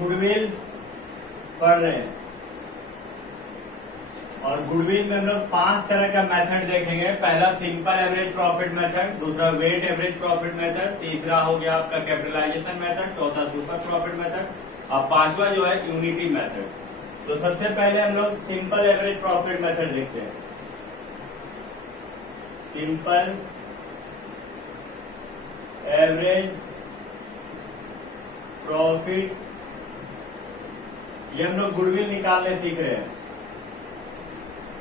Goodwill पढ़ रहे हैं और गुडविल में हम लोग 5 तरह का मेथड देखेंगे। पहला सिंपल एवरेज प्रॉफिट मेथड, दूसरा वेट एवरेज प्रॉफिट मेथड, तीसरा हो गया आपका कैपिटलाइजेशन मेथड, चौथा सुपर प्रॉफिट मेथड और पांचवा जो है यूनिटी मेथड। तो सबसे पहले हम लोग सिंपल एवरेज प्रॉफिट मेथड देखते हैं। सिंपल एवरेज प्रॉफिट, ये हम लोग गुडविल निकालने सीख रहे हैं।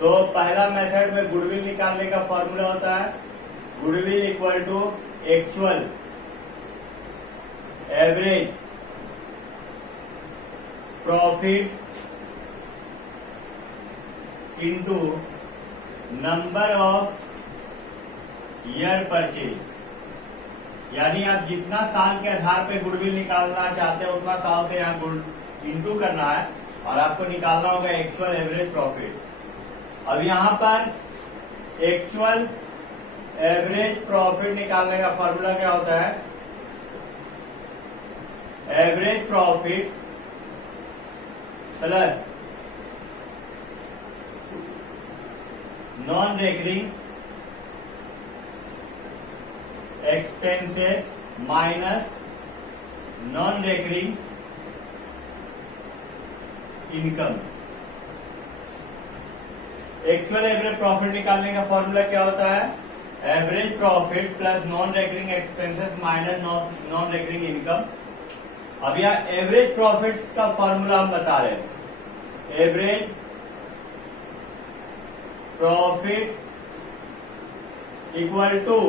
तो पहला मेथड में गुडविल निकालने का फॉर्मूला होता है goodwill equal to actual average profit into number of year purchase. यानी आप जितना साल के आधार पे गुडविल निकालना चाहते हैं उतना साल से यहाँ इंटू करना है और आपको निकालना होगा एक्चुअल एवरेज प्रॉफिट। अब यहाँ पर एक्चुअल एवरेज प्रॉफिट निकालने का फॉर्मूला क्या होता है? Average profit plus non recurring expenses minus non recurring income. Actual average profit निकालने का फॉर्मूला क्या होता है? Average profit plus non recurring expenses minus non recurring income. अब यह एवरेज प्रॉफिट का फॉर्मूला हम बता रहे हैं। Average profit equal to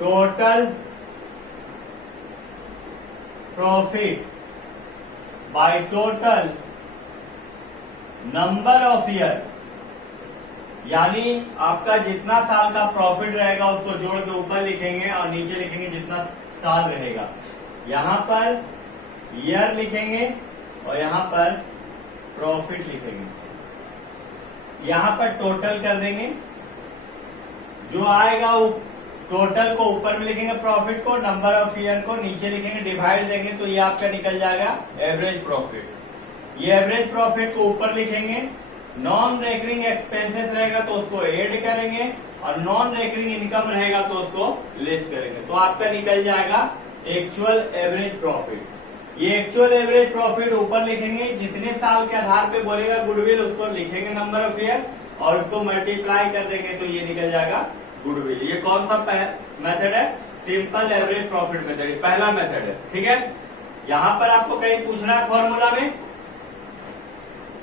total profit by total number of year. यानी आपका जितना साल का प्रॉफिट रहेगा उसको जोड़ के ऊपर लिखेंगे और नीचे लिखेंगे जितना साल रहेगा। यहां पर ईयर लिखेंगे और यहां पर प्रॉफिट लिखेंगे। यहां पर टोटल कर देंगे, जो आएगा वो टोटल को ऊपर में लिखेंगे, प्रॉफिट को, नंबर ऑफ ईयर को नीचे लिखेंगे, डिवाइड देंगे तो ये आपका निकल जाएगा एवरेज प्रॉफिट। ये एवरेज प्रॉफिट को ऊपर लिखेंगे, नॉन रेकरिंग एक्सपेंसेस रहेगा तो उसको ऐड करेंगे और नॉन रेकरिंग इनकम रहेगा तो उसको लेस करेंगे, तो आपका निकल जाएगा एक्चुअल एवरेज प्रॉफिट। ये एक्चुअल एवरेज प्रॉफिट ऊपर लिखेंगे, जितने साल के आधार पे बोलेगा गुडविल उसको लिखेंगे नंबर ऑफ ईयर और उसको मल्टीप्लाई कर देंगे तो ये निकल जाएगा गुडविल। ये कौन सा मेथड है? सिंपल एवरेज प्रॉफिट मेथड, पहला मेथड है। ठीक है, यहां पर आपको कहीं पूछना है फॉर्मूला में।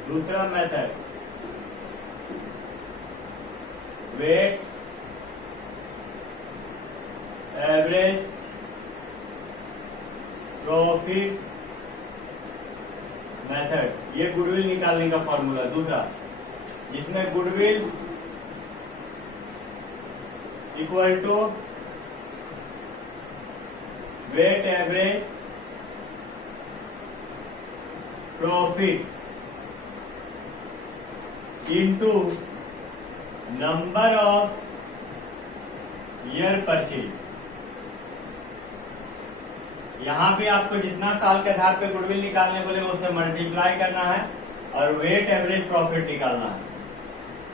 दूसरा method weight average profit method, ये गुडविल निकालने का फॉर्मूला दूसरा, जिसमें goodwill equal to weight average profit into number of year purchase. यहां पे आपको जितना साल के आधार पे गुडविल निकालने बोलेगा उससे मल्टीप्लाई करना है और वेट एवरेज प्रॉफिट निकालना है।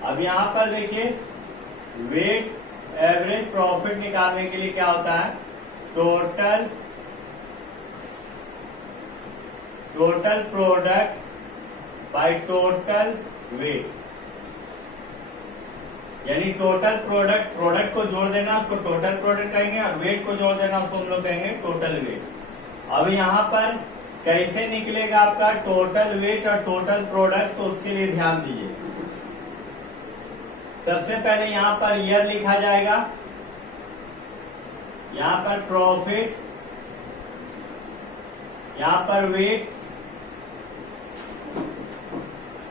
अब यहां पर देखिए वेट एवरेज प्रॉफिट निकालने के लिए क्या होता है? Total product by total weight. यानी टोटल प्रोडक्ट को जोड़ देना, उसको टोटल प्रोडक्ट कहेंगे और वेट को जोड़ देना, उसको हम लोग कहेंगे टोटल वेट। अब यहाँ पर कैसे निकलेगा आपका टोटल वेट और टोटल प्रोडक्ट, तो उसके लिए ध्यान दीजिए। सबसे पहले यहाँ पर ईयर लिखा जाएगा, यहाँ पर प्रॉफिट, यहाँ पर वेट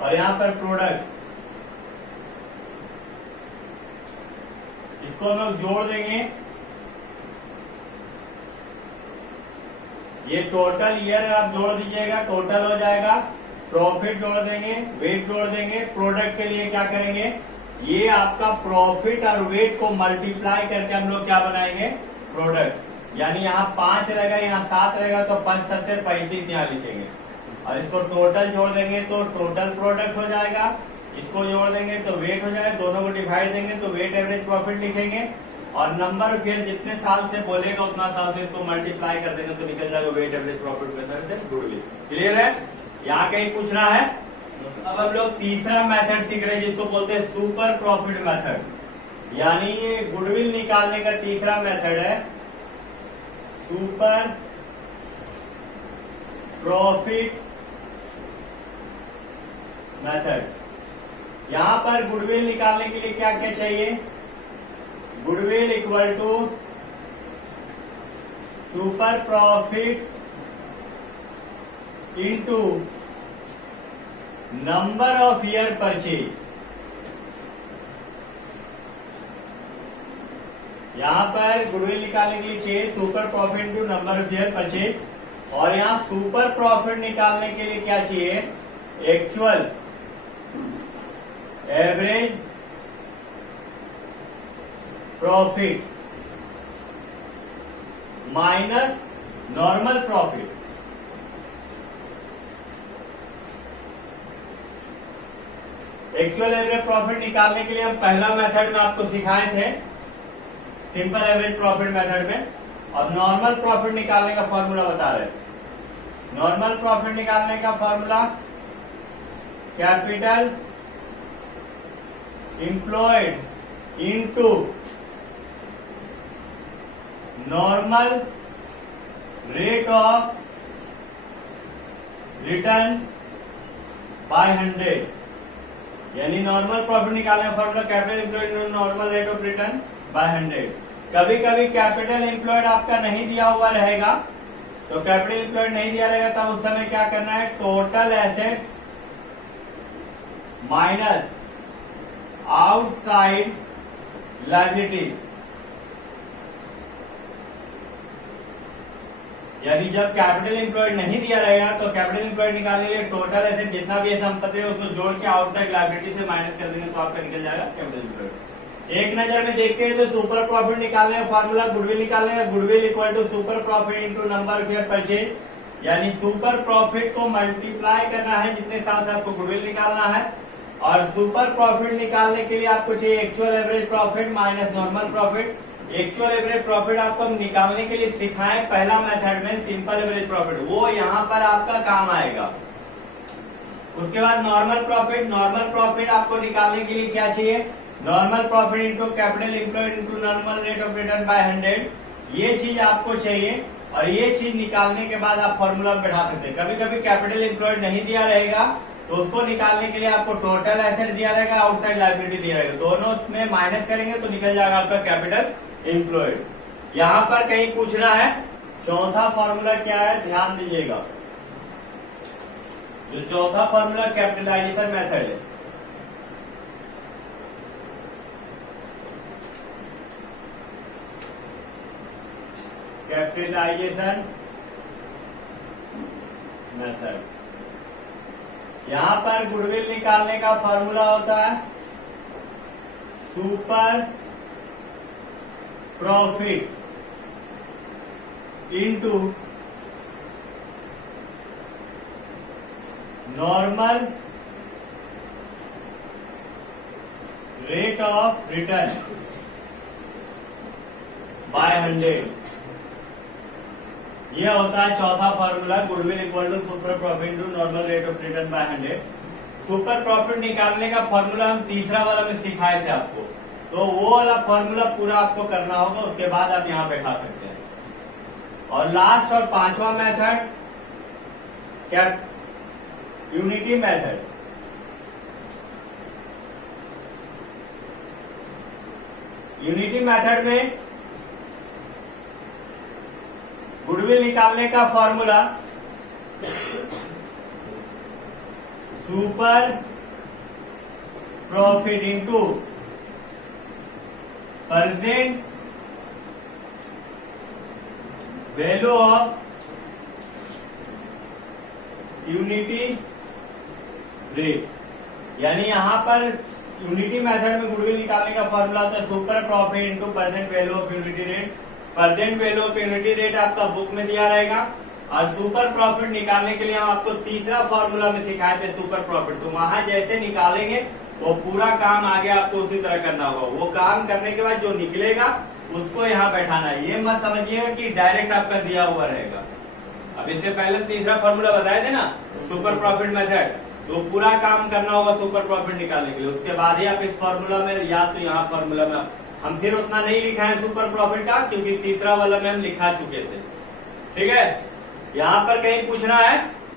और यहाँ पर प्रोडक्ट। इसको हम लोग जोड़ देंगे। ये टोटल ईयर आप जोड़ दीजिएगा, टोटल हो जाएगा। प्रॉफिट जोड़ देंगे, वेट जोड़ देंगे। प्रोडक्ट के लिए क्या करेंगे? ये आपका प्रॉफिट और वेट को मल्टीप्लाई करके हम लोग क्या बनाएंगे? प्रोडक्ट। यानी यहाँ 5 रहेगा, यहाँ 7 रहेगा, तो 5 7 35 यहाँ लिखेंगे। और इसको टोटल जोड़ देंगे तो टोटल प्रोडक्ट हो जाएगा, इसको जोड़ देंगे तो वेट हो जाएगा, दोनों को डिवाइड देंगे तो वेट एवरेज प्रॉफिट लिखेंगे, और नंबर फिर जितने साल से बोलेगा उतना साल से इसको मल्टीप्लाई कर देंगे तो निकल जाएगा वेट एवरेज प्रॉफिट मेथड से गुडविल। क्लियर है? यहाँ कहीं पूछना है? अब हम लोग तीसरा मेथड सीख रहे हैं जिसको बोलते हैं सुपर प्रॉफिट मेथड। यानी ये गुडविल निकालने का तीसरा मेथड है सुपर प्रॉफिट मेथड। यहां पर गुडविल निकालने के लिए क्या क्या चाहिए? Goodwill equal to super profit into number of year purchase. यहां पर गुडविल निकालने के लिए चाहिए super profit into number of year purchase, और यहां सुपर प्रॉफिट निकालने के लिए क्या चाहिए? Actual average profit minus normal profit. Actual average profit निकालने के लिए हम पहला मेथड में आपको सिखाए थे सिंपल एवरेज प्रॉफिट मेथड में। अब नॉर्मल प्रॉफिट निकालने का फॉर्मूला बता रहे हैं। नॉर्मल प्रॉफिट निकालने का formula capital employed into normal rate of return by 100। यानी नॉर्मल प्रॉफिट निकालने का formula capital employed normal rate of return by 100। कभी कभी कैपिटल एम्प्लॉयड आपका नहीं दिया हुआ रहेगा, तो कैपिटल एम्प्लॉयड नहीं दिया रहेगा तब उस समय क्या करना है? Total asset minus outside liabilities. यानी जब कैपिटल एम्प्लॉयड नहीं दिया रहेगा तो कैपिटल एम्प्लॉयड निकालने के लिए टोटल एसेट जितना भी संपत्ति है उसको जोड़ के आउटसाइड लायबिलिटी से माइनस कर देंगे तो आपका निकल जाएगा कैपिटल एम्प्लॉयड। एक नजर में देखते हैं तो सुपर प्रॉफिट निकालने का फॉर्मूला गुडविल निकालने का, goodwill equal to super profit into number of year purchase. यानी सुपर प्रॉफिट को मल्टीप्लाई करना है जितने साल से आपको गुडविल निकालना है, और सुपर प्रॉफिट निकालने के लिए आपको चाहिए actual average profit minus normal profit. Actual average profit आपको निकालने के लिए सिखाए पहला मेथड में सिंपल एवरेज प्रॉफिट, वो यहाँ पर आपका काम आएगा। उसके बाद नॉर्मल प्रॉफिट। नॉर्मल प्रॉफिट आपको निकालने के लिए क्या चाहिए? Normal profit into capital employed into normal rate of return by 100। ये चीज आपको चाहिए, और ये चीज निकालने के बाद आप फॉर्मूला में बैठा सकते हैं। कभी कभी कैपिटल एम्प्लॉयड नहीं दिया रहेगा तो उसको निकालने के लिए आपको टोटल एसेट दिया रहेगा, आउटसाइड लायबिलिटी दिया रहेगा, दोनों में माइनस करेंगे तो निकल जाएगा आपका कैपिटल एम्प्लॉयड। यहां पर कहीं पूछना है? चौथा फॉर्मूला क्या है? ध्यान दीजिएगा। जो चौथा फॉर्मूला कैपिटलाइजेशन मेथड है, कैपिटलाइजेशन मेथड। यहां पर गुडविल निकालने का फॉर्मूला होता है super profit into normal rate of return by 100। यह होता है चौथा formula goodwill equal to super profit into normal rate of return by 100। Super profit निकालने का फॉर्मूला हम तीसरा वाला में सिखाए थे आपको, तो वो वाला फॉर्मूला पूरा आपको करना होगा, उसके बाद आप यहां बैठा सकते हैं। और लास्ट और पांचवा मेथड क्या? Unity method. यूनिटी मेथड में गुडविल निकालने का formula super profit into present value of unity rate. यानी यहां पर यूनिटी मेथड में गुडविल निकालने का फॉर्मूला होता है super profit into present value of unity rate. Present value of unity rate आपका बुक में दिया रहेगा। और सुपर प्रॉफिट निकालने के लिए हम आपको तीसरा फॉर्मूला में सिखाए थे सुपर प्रॉफिट, तो वहां जैसे निकालेंगे वो पूरा काम आगे आपको उसी तरह करना होगा। वो काम करने के बाद जो निकलेगा उसको यहाँ बैठाना है। ये मत समझिएगा कि डायरेक्ट आपका दिया हुआ रहेगा। अब इससे पहले तीसरा फॉर्मूला बताए थे ना सुपर प्रॉफिट मेथड, तो पूरा काम करना होगा सुपर प्रॉफिट निकालने के लिए। उसके बाद ही आप इस फॉर्मूला में या तो यहाँ फॉर्मूला में हम फिर उतना नहीं लिखा है सुपर प्रॉफिट का, क्योंकि तीसरा वाला में हम लिखा चुके थे। ठीक है, यहाँ पर कहीं पूछना है